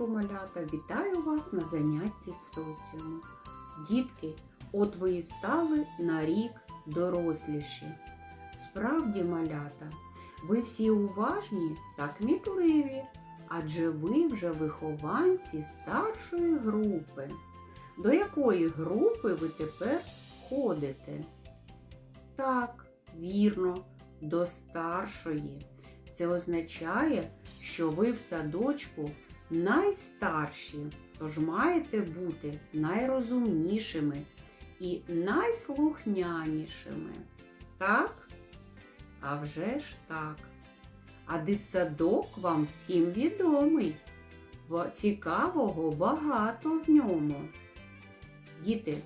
ранку! Вітаю вас на занятті з соціуму. Дітки, от ви і стали на рік доросліші. Справді, малята, ви всі уважні та кмітливі, адже ви вже вихованці старшої групи. До якої групи ви тепер ходите? Так, вірно, до старшої. Це означає, що ви в садочку найстарші, тож маєте бути найрозумнішими і найслухнянішими. Так? А вже ж так. А дитсадок вам всім відомий. Бо Цікавого багато в ньому. Діти,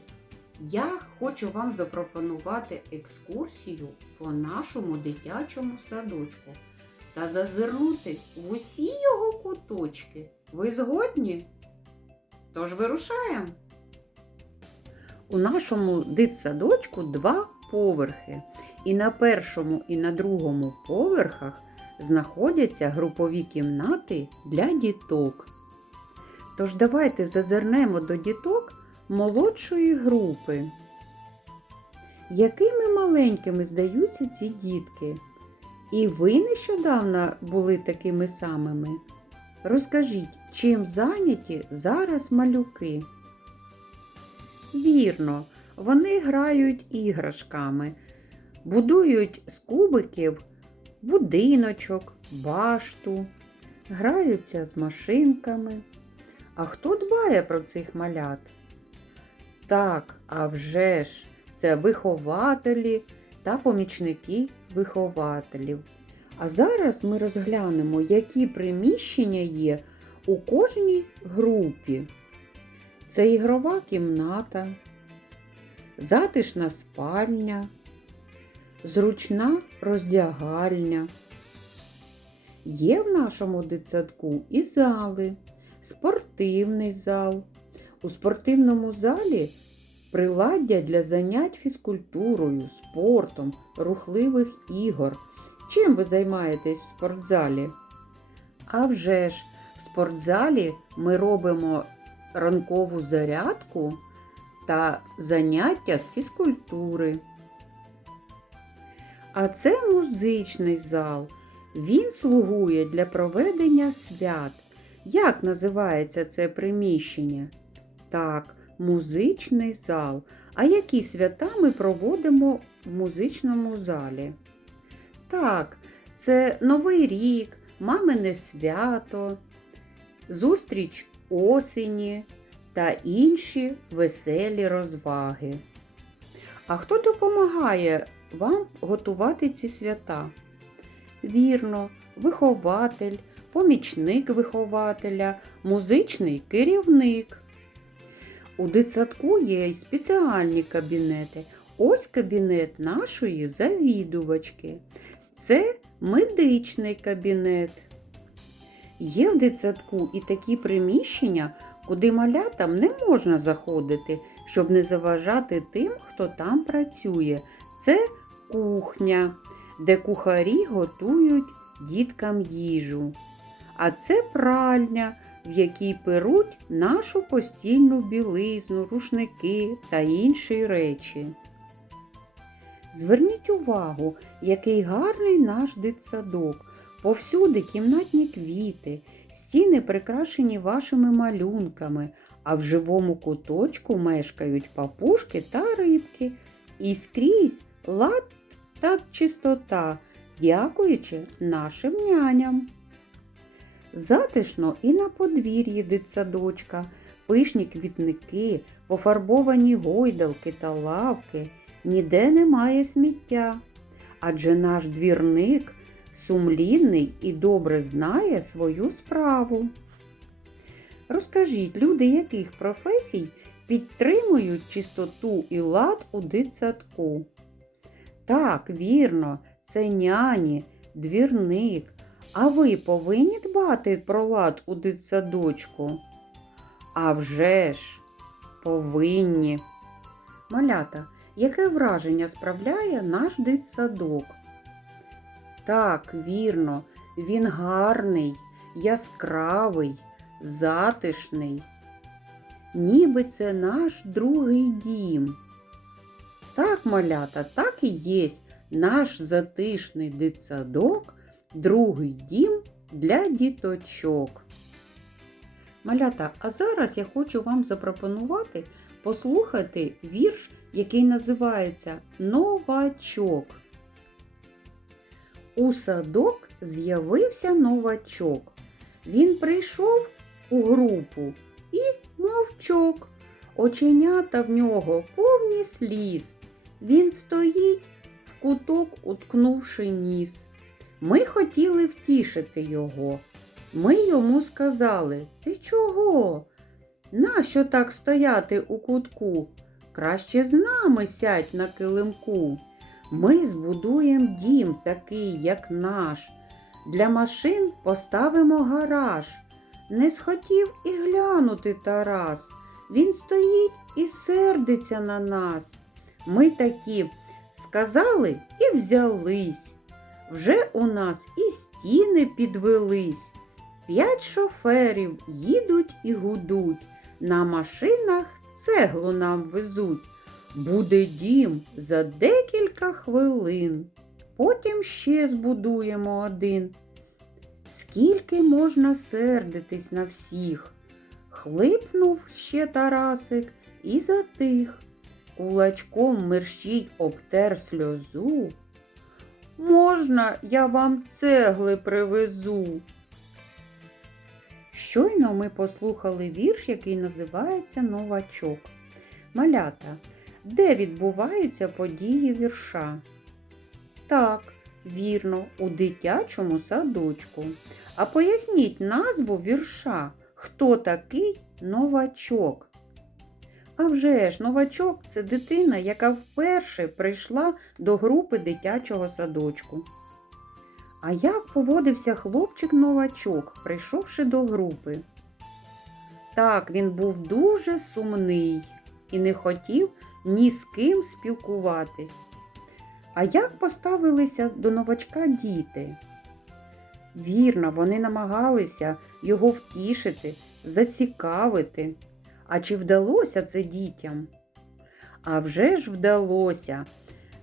я хочу вам запропонувати екскурсію по нашому дитячому садочку та зазирнути в усі його куточки. Ви згодні? Тож вирушаємо. У нашому дитсадочку два поверхи. І на першому і на другому поверхах знаходяться групові кімнати для діток. Тож давайте зазирнемо до діток молодшої групи. Якими маленькими здаються ці дітки? І ви нещодавно були такими самими? Розкажіть, чим зайняті зараз малюки? Вірно, вони грають іграшками, будують з кубиків будиночок, башту, граються з машинками. А хто дбає про цих малят? Так, а вже ж, це вихователі та помічники вихователів. А зараз ми розглянемо, які приміщення є у кожній групі. Це ігрова кімната, затишна спальня, зручна роздягальня. Є в нашому дитсадку і зали, спортивний зал. У спортивному залі приладдя для занять фізкультурою, спортом, рухливих ігор. Чим ви займаєтесь в спортзалі? А вже ж, спортзалі ми робимо ранкову зарядку та заняття з фізкультури. А це музичний зал. Він слугує для проведення свят. Як називається це приміщення? Так, музичний зал. А які свята ми проводимо в музичному залі? Так, це Новий рік, мамине свято, зустріч осені та інші веселі розваги. А хто допомагає вам готувати ці свята? Вірно, вихователь, помічник вихователя, музичний керівник. У дитсадку є й спеціальні кабінети. Ось кабінет нашої завідувачки. Це медичний кабінет. Є в дитсадку і такі приміщення, куди малятам не можна заходити, щоб не заважати тим, хто там працює. Це кухня, де кухарі готують діткам їжу. А це пральня, в якій перуть нашу постільну білизну, рушники та інші речі. Зверніть увагу, який гарний наш дитсадок. Повсюди кімнатні квіти, стіни прикрашені вашими малюнками, а в живому куточку мешкають папушки та рибки. І скрізь лад та чистота, дякуючи нашим няням. Затишно і на подвір'ї дитсадочка, пишні квітники, пофарбовані гойдалки та лавки. Ніде немає сміття. Адже наш двірник сумлінний і добре знає свою справу. Розкажіть, люди яких професій підтримують чистоту і лад у дитсадку? Так, вірно, це няні, двірник. А ви повинні дбати про лад у дитсадочку? А вже ж, повинні. Малята, яке враження справляє наш дитсадок? Так, вірно, він гарний, яскравий, затишний. Ніби це наш другий дім. Так, малята, так і є наш затишний дитсадок, другий дім для діточок. Малята, а зараз я хочу вам запропонувати послухати вірш, який називається Новачок. У садок з'явився новачок. Він прийшов у групу і мовчок. Оченята в нього повні сліз. Він стоїть в куток, уткнувши ніс. Ми хотіли втішити його. Ми йому сказали: Ти чого? Нащо так стояти у кутку? Краще з нами сядь на килимку. Ми збудуємо дім такий, як наш. Для машин поставимо гараж. Не схотів і глянути Тарас. Він стоїть і сердиться на нас. Ми такі сказали і взялись. Вже у нас і стіни підвелись. П'ять шоферів їдуть і гудуть. На машинах цеглу нам везуть. Буде дім за декілька хвилин. Потім ще збудуємо один. Скільки можна сердитись на всіх? Хлипнув ще Тарасик і затих. Кулачком мерщій обтер сльозу. Можна, я вам цегли привезу? Щойно ми послухали вірш, який називається Новачок. Малята, де відбуваються події вірша? Так, вірно, у дитячому садочку. А поясніть назву вірша, хто такий новачок? А вже ж, новачок це дитина, яка вперше прийшла до групи дитячого садочку. А як поводився хлопчик-новачок, прийшовши до групи? Так, він був дуже сумний і не хотів ні з ким спілкуватись. А як поставилися до новачка діти? Вірно, вони намагалися його втішити, зацікавити. А чи вдалося це дітям? А вже ж вдалося.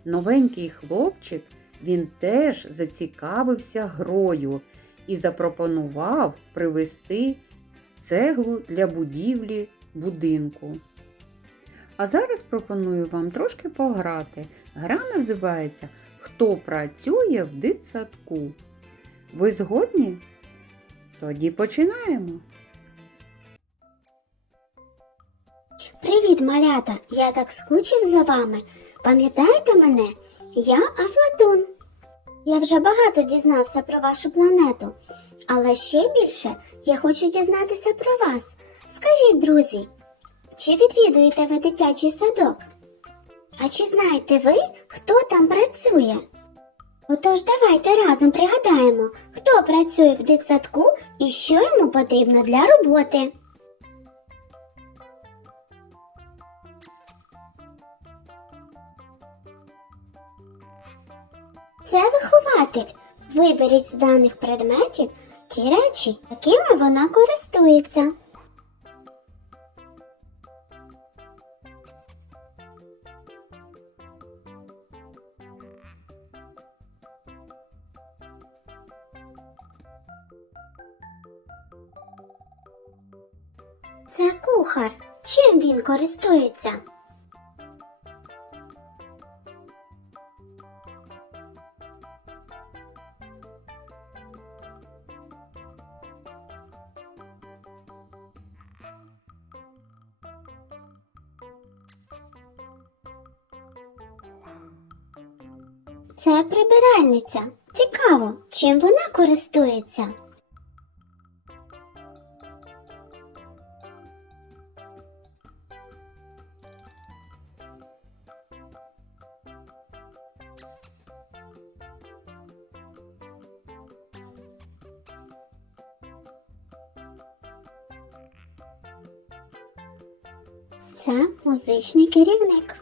Новенький хлопчик він теж зацікавився грою і запропонував привезти цеглу для будівлі будинку. А зараз пропоную вам трошки пограти. Гра називається Хто працює в дитсадку. Ви згодні? Тоді починаємо. Привіт, малята! Я так скучив за вами. Пам'ятаєте мене? Я Афлатон. Я вже багато дізнався про вашу планету, але ще більше я хочу дізнатися про вас. Скажіть, друзі, чи відвідуєте ви дитячий садок? А чи знаєте ви, хто там працює? Отож, давайте разом пригадаємо, хто працює в дитсадку і що йому потрібно для роботи. Це вихователь. Виберіть з даних предметів ті речі, якими вона користується. Це кухар. Чим він користується? Це прибиральниця. Цікаво, чим вона користується. це музичний керівник.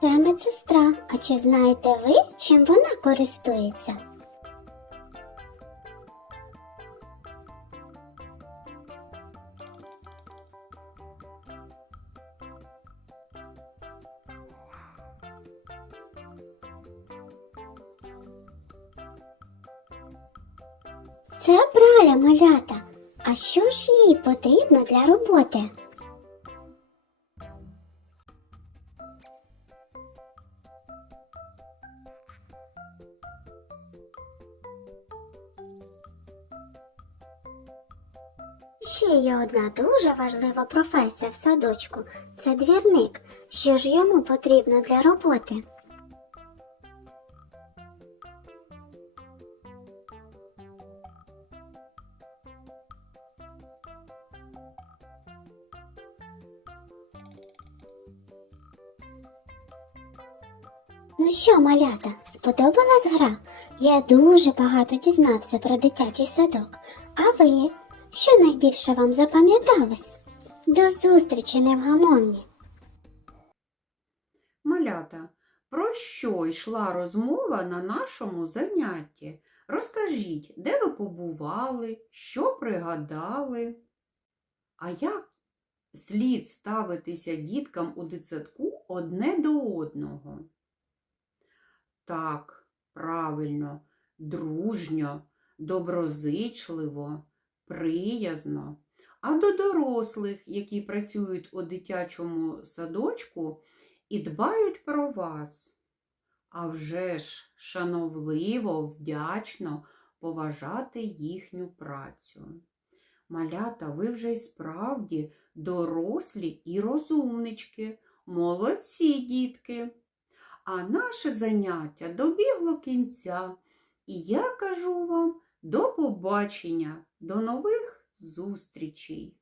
Це медсестра, а чи знаєте ви, чим вона користується? Це праля малята. А що ж їй потрібно для роботи? Ще є одна дуже важлива професія в садочку це двірник. Що ж йому потрібно для роботи? Ну що, малята, сподобалась гра? Я дуже багато дізнався про дитячий садок. А ви, що найбільше вам запам'яталось? До зустрічі, невгамовні! Малята, про що йшла розмова на нашому занятті? Розкажіть, де ви побували, що пригадали? А як слід ставитися діткам у дитсадку одне до одного? Так, правильно, дружньо, доброзичливо, приязно. А до дорослих, які працюють у дитячому садочку і дбають про вас. А вже ж шановливо, вдячно поважати їхню працю. Малята, ви вже й справді дорослі і розумнички, молодці дітки. А наше заняття добігло кінця, і я кажу вам до побачення, до нових зустрічей!